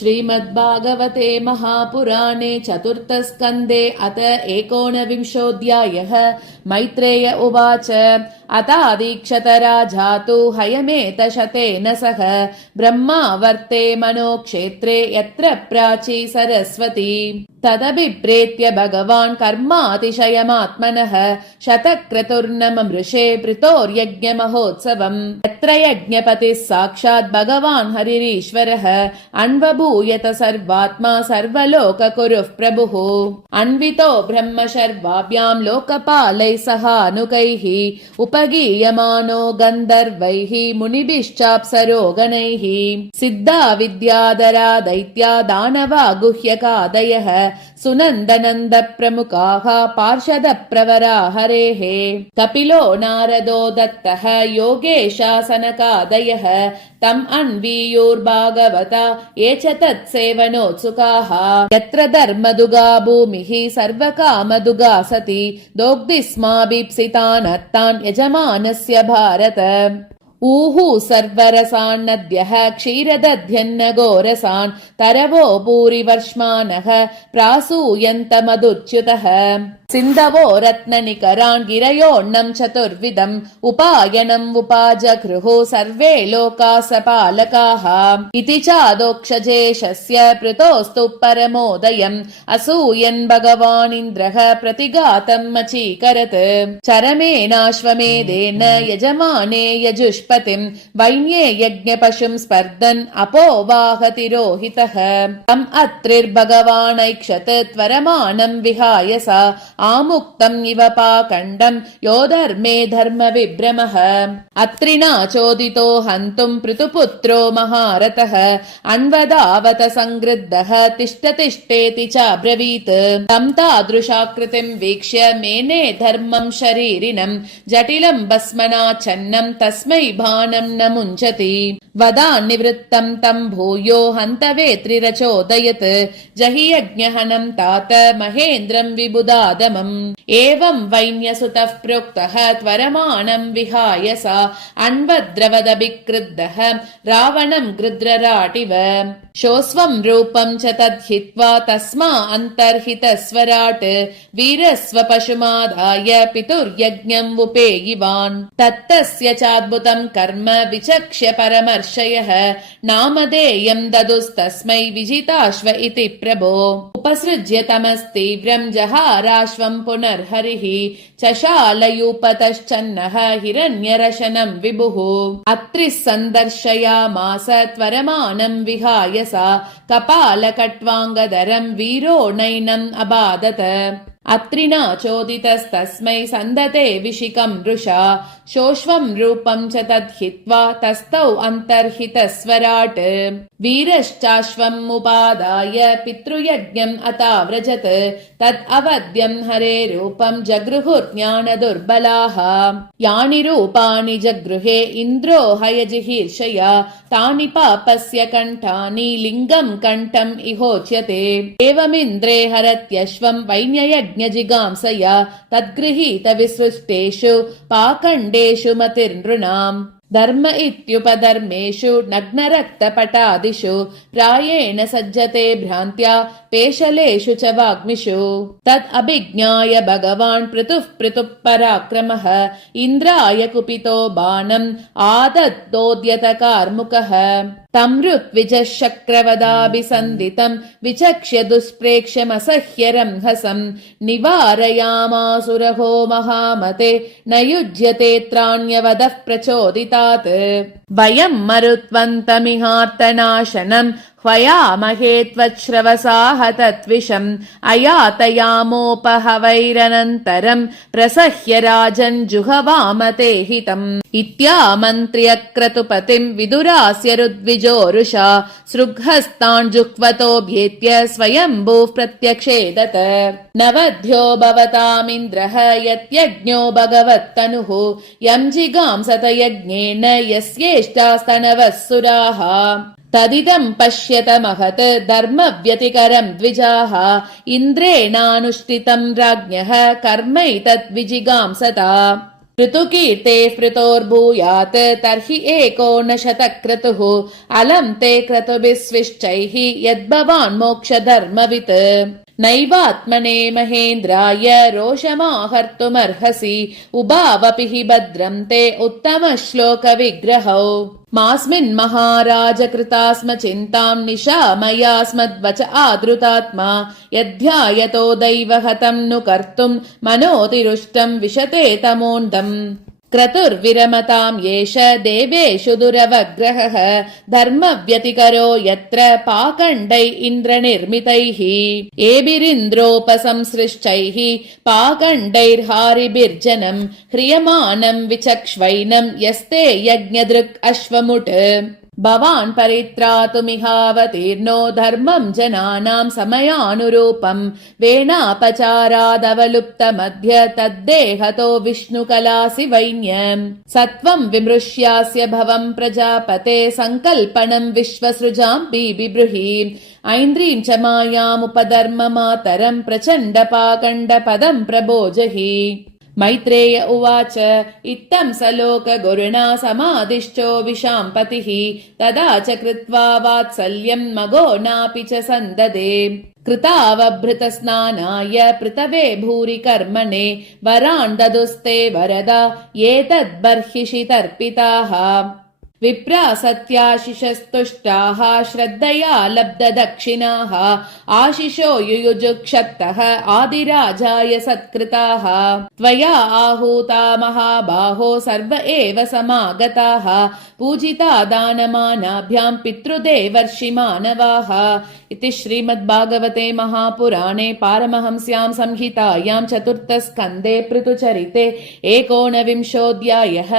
श्रीमद्भागवते महापुराणे चतुर्थस्कन्धे अथ 19विंशोऽध्यायः। मैत्रेय उवाच अतादीक्षत राजा तु हयमेतशतेन सह ब्रह्मावर्ते मनोक्षेत्रे यत्र प्राची सरस्वती तदभिप्रेत्य भगवान् कर्मातिशयमात्मनः शतक्रतुर्नममृषे पृतोर्यज्ञमहोत्सवम् यत्र यज्ञपतिः साक्षात् भगवान् हरिरीश्वरः अन्वभूयत सर्वात्मा सर्वलोककुरुः प्रभुः अन्वितो ब्रह्म शर्वाभ्यां लोकपालैः सहानुकैः उपगीयमानो गन्धर्वैः मुनिभिश्चाप्सरो गणैः सिद्धा विद्याधरा दैत्या दानवा गुह्यकादयः सुनन्दनन्द प्रमुखाः पार्षद प्रवरा हरेः कपिलो नारदो दत्तः योगेशासनकादयः तम् अन्वीयुर्भागवता ये च तत्सेवनोत्सुकाः यत्र धर्मदुगा भूमिः सर्वकामदुगा सति दोग्धिस्माभिप्सितानर्तान् यजमानस्य भारत ऊहु सर्वरसान्नद्यः क्षीरदध्यन्न गोरसान् तरवो भूरिवर्ष्मानः प्रासूयन्तमधुच्युतः सिन्धवो रत्ननिकरान् गिरयोऽन्नं चतुर्विधम् उपायनम् उपाजगृः सर्वे लोकासपालकाः इति चादोक्षजेशस्य पृतोस्तु परमोदयम् असूयन् भगवानिन्द्रः प्रतिघातम् अचीकरत् चरमेनाश्वमेधेन यजमाने यजुष्पतिम् वैन्ये यज्ञपशुम् स्पर्धन् अपोवाहतिरोहितः तम् अत्रिर्भगवानैक्षत त्वरमाणम् विहाय सा आमुक्तम् इव पाखण्डम् यो धर्मे धर्म विभ्रमः अत्रिणा चोदितो हन्तुम् पृतुपुत्रो महारथः अन्वदावत संगृद्धः तिष्ठ तिष्ठेति चाब्रवीत् तम् तादृशाकृतिम् वीक्ष्य मेने धर्मम् शरीरिणम् जटिलम् भस्मनाच्छन्नम् तस्मै बाणम् न मुञ्चति वदान्निवृत्तम् तम् भूयो हन्तवेत्रिरचोदयत् जहि यज्ञहनम् तात महेन्द्रम् विबुधादमम् एवम् वैन्यसुतः प्रोक्तः त्वरमाणम् विहाय सा अन्वद्रवदभिक्रुद्धः रावणम् गृध्रराटिव शोस्वम् रूपम् च तद्हित्वा तस्मा अन्तर्हितस्वराट् वीरस्व पशुमादाय पितुर्यज्ञम् उपेयिवान् तत्तस्य चाद्भुतम् कर्म विचक्ष्य परमर्षयः नामधेयम् ददुस्तस्मै विजिताश्व इति प्रभो उपसृज्य तमस्तीव्रम् जहाराश्वम् पुनर्हरिः चशालयूपतश्चन्नः हिरण्यरशनम् विभुः अत्रिः सन्दर्शयामास त्वरमाणम् विहाय सा कपालकट्वाङ्गधरम् वीरो नैनम् अबादत अत्रिणा चोदितस्तस्मै सन्दते विशिकम् वृषा शोष्वम् रूपम् च तद्हित्वा तस्थौ अन्तर्हितस्वराट् वीरश्चाश्वम् उपादाय पितृयज्ञम् अताव्रजत् तद् अवध्यम् हरे रूपम् जगृहुर्ज्ञानदुर्बलाः यानि रूपाणि जगृहे इन्द्रो हयजिहीर्षया तानि पापस्य कण्ठानि लिङ्गम् कण्ठम् इहोच्यते एवमिन्द्रे हरत्यश्वम् वैन्ययज्ञजिगांसया तद्गृहीत विसृष्टेषु पाखण्डेषु मतिर्नृणाम् धर्म इत्युपधर्मेषु नग्नरक्तपटादिषु प्रायेण सज्जते भ्रान्त्या पेशलेषु च वाग्मिषु तद् अभिज्ञाय भगवान् पृथुः पराक्रमः इन्द्राय कुपितो बाणम् आदद्दोद्यत कार्मुकः तम् ऋत्विजः शक्रवदाभिसन्दितम् विचक्ष्य दुष्प्रेक्ष्यमसह्यरम् हसम् निवारयामासुरहो महामते न युज्यते त्राण्यवदः प्रचोदितात् वयम् मरुत्वन्तमिहार्तनाशनम् ह्वयामहे त्वच्छ्रवसाह तत्विषम् अयातयामोपहवैरनन्तरम् प्रसह्य राजन् जुहवामते हितम् इत्यामन्त्र्य क्रतुपतिम् विदुरास्य ऋद्विजोरुषा सृग्हस्तान् जुह्वतोऽभ्येत्य स्वयम्भूः प्रत्यक्षेदत नवध्यो भवतामिन्द्रः यत्यज्ञो भगवत्तनुः यम् जिगांसत यज्ञेन यस्येष्टास्तनवः सुराः तदिदम् पश्यत महत् धर्मव्यतिकरम् द्विजाः इन्द्रेणानुष्ठितम् राज्ञः कर्मैतद्विजिगांसता ऋतुकीर्ते पृतोर्भूयात् तर्हि एको न शतक्रतुः अलं ते क्रतुभिस्विश्चैः यद्भवान् मोक्षधर्मवित् नैवात्मने महेन्द्राय रोषमाहर्तुमर्हसि उभावपि हि भद्रं ते उत्तमश्लोकविग्रहौ मास्मिन् महाराज कृतास्म चिन्तां निशामयास्मद्वच आदृतात्मा यद्ध्यायतो दैवहतं नु कर्तुं मनोतिरुष्टं विशते तमोन्दम् क्रतुर्विरमतां येष देवेषु दुरवग्रहः धर्मव्यतिकरो यत्र पाखण्डै इन्द्रनिर्मितैः एभिरिन्द्रोपसंसृष्टैः पाखण्डैर्हारिभिर्जनं ह्रियमाणं विचक्ष्वैनं यस्ते यज्ञदृक् अश्वमुट् भवान् परित्रातुमिहावतीर्णो धर्मं जनानां समयानुरूपं वेणापचारादवलुप्तमध्य तद्देहतो विष्णुकलासि वैन्यम् सत्वं विमृश्यास्य भवं प्रजापते सङ्कल्पनं विश्वसृजां बिब्रूहि ऐन्द्रीं च मायामुपधर्म मातरं प्रचण्डपाखण्डपदं प्रभोजहि मैत्रेय उवाच इत्थं स लोकगुरुणा समादिष्टो विशाम्पतिः तदा च कृत्वा वात्सल्यं मगो नापि च सन्ददे कृतावभृतस्नानाय पृतवे भूरि कर्मणे वरान् ददुस्ते वरदा एतद्बर्हिषि तर्पिताः विप्रा सत्याशिषस्तुष्टाः श्रद्धया लब्धदक्षिणाः आशिषो युयुजुक्षत्तः आदिराजाय सत्कृताः त्वया आहूता महाबाहो सर्व एव समागताः पूजिता दानमानाभ्यां पितृदेवर्षि मानवाः इति श्रीमद्भागवते महापुराणे पारमहंस्यां संहितायां चतुर्थस्कन्धे पृथुचरिते 19विंशोऽध्यायः।